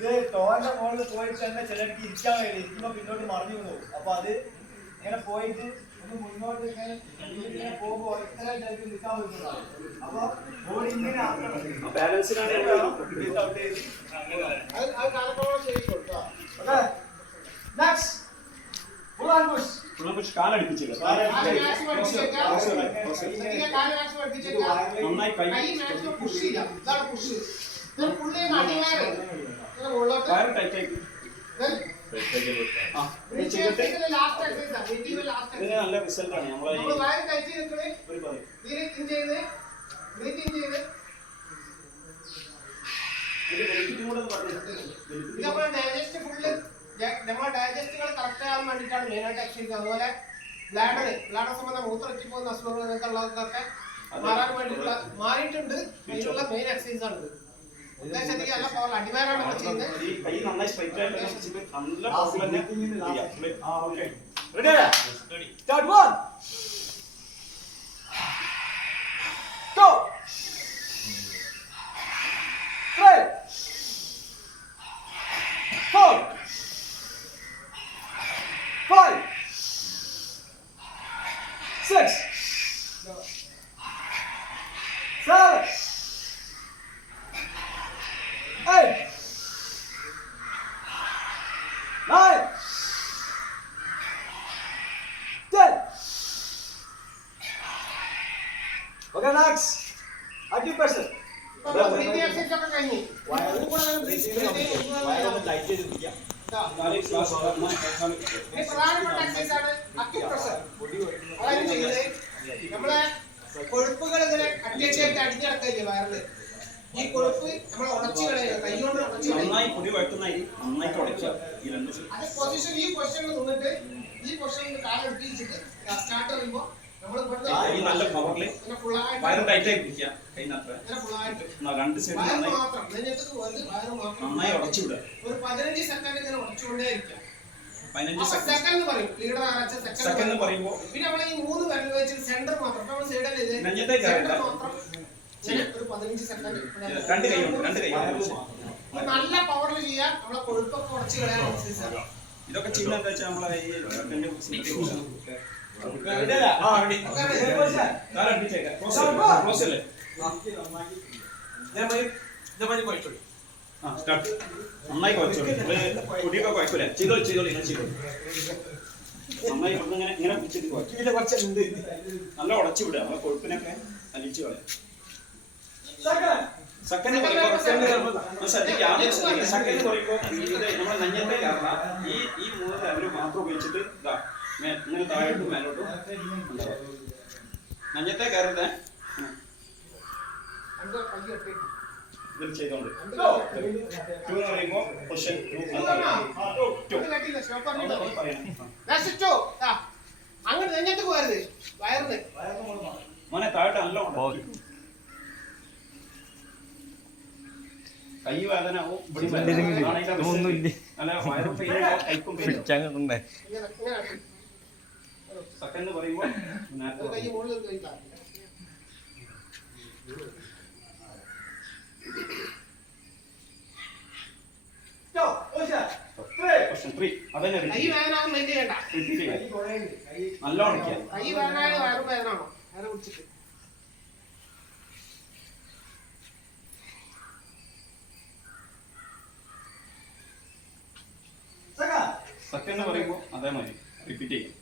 ഇത് ടോന്റെ മുകളിൽ പോയിട്ട് തന്നെ ചിലർക്ക് ഇരിക്കാൻ കഴിയില്ല, ഇരിക്കുമ്പോ പിന്നോട്ട് മറിഞ്ഞു പോകും. അപ്പൊ അത് ഇങ്ങനെ പോയിട്ട് ഒന്ന് മുന്നോട്ട് ഇങ്ങനെ പോകുമ്പോ ഇത്ര ചിലർക്ക് നിൽക്കാൻ പറ്റുന്നതാണ്. അപ്പൊ ബോഡി ഇങ്ങനെ ബാലൻസിനാണ് കാലടിപ്പിച്ചില്ല, നന്നായി കൈ നല്ല റിസൾട്ട് ആണ്. നമ്മളെ നമ്മുടെ ഡൈജസ്റ്റുകൾ കറക്റ്റ് ആകാൻ വേണ്ടിയിട്ടാണ് മെയിനായിട്ട് എക്സസൈസ്. അതുപോലെ ബ്ലാഡർ സംബന്ധം മൂത്രത്തിൽ പോകുന്ന അസുഖങ്ങളൊക്കെ ഉള്ളതൊക്കെ മാറാൻ വേണ്ടിയിട്ടുള്ള മാറിയിട്ടുണ്ട്. അതിനുള്ള മെയിൻ എക്സസൈസ് ആണ് ഇത്. ഉദ്ദേശിച്ചെങ്കിൽ നല്ല പവർ അടിവാരാണ് ചെയ്യുന്നത്. Okay, next. Acupressure. breathing exercise ഒക്കെ കഴിഞ്ഞു. പ്രധാനപ്പെട്ട എക്സസൈസ് ആണ് അക്യുപ്രഷർ. അതായത് ചെയ്യുന്നത് നമ്മളെ കൊഴുപ്പുകൾ ഇങ്ങനെ അടിയടിയായിട്ട് അടിഞ്ഞടക്കില്ല വയറില്. ഈ കൊഴുപ്പ് നമ്മളെ ഉടച്ചു കളയുക, കൈകൊണ്ട് ഉടച്ചു കളയുക. അത് പൊസിഷൻ ഈ പൊസിഷനിൽ നിന്നിട്ട് ഈ പൊസിഷനിൽ കാലെടുപ്പിച്ചിട്ട് സ്റ്റാർട്ട് ചെയ്യുമ്പോൾ നമ്മൾ നല്ല പവറിൽ വയറ് ടൈറ്റ് ആയി പിടിക്കുക. രണ്ട് സൈഡ് നന്നായി ഉടച്ചു വിടുക. ഒരു 15 സെക്കൻഡ് ഇങ്ങനെ ഉടച്ചുകൊണ്ടേ ഇരിക്കുക. 15 സെക്കൻഡ് പറയും ലീഡർ ആരച്ച സെക്കൻഡ് പറയുമ്പോൾ പിന്നെ നമ്മൾ ഈ 3 വിരൽ വെച്ചിട്ട് സെന്റർ മാത്രം നമ്മൾ സൈഡിൽ ഇത് നെഞ്ഞത്തേക്ക് ഒരു 15 സെക്കൻഡ് രണ്ട് കൈ നല്ല പവറിൽ ചെയ്യാൻ നമ്മളെ കൊഴുപ്പൊക്കെ ഉടച്ചു കളയാൻ എക്സസൈസ് ആണ്. ഇതൊക്കെ ചെയ്യുന്നത് എന്താ വെച്ചാൽ നമ്മളെ ഈ നന്നായി കുഴച്ചോളൂ. പൊടിയൊക്കെ കുഴക്കൂല. ചെയ്തോളി നന്നായി ഇങ്ങനെ ഇങ്ങനെ പിടിച്ചിട്ട് കുറച്ചുണ്ട്. നല്ല ഉടച്ചു വിടുക. നമ്മളെ കൊഴുപ്പിനൊക്കെ അലിച്ചു കളയാം. സെക്കൻഡ് പറയുമ്പോൾ സെക്കൻഡ് പറയുമ്പോൾ നമ്മുടെ നെഞ്ഞത്തെ കയറ ഈ 3 ലെവല് മാത്രം ഉപയോഗിച്ചിട്ട് ഇതാ ഇങ്ങനെ താഴോട്ടും മേലോട്ടും നെഞ്ഞത്തെ കയറത്തെ ഇതിൽ ചെയ്തോണ്ട് പറയുമ്പോ അങ്ങനെ നെഞ്ഞത്ത് പോയത് വയറിന് മോനെ താഴോട്ട് നല്ല കൈ വേദന സെക്കൻഡ് പറയുമ്പോ നല്ല ഉണക്കിയ സെക്കൻഡ് പറയുമ്പോ അതേമാതിരി റിപ്പീറ്റ് ചെയ്യും.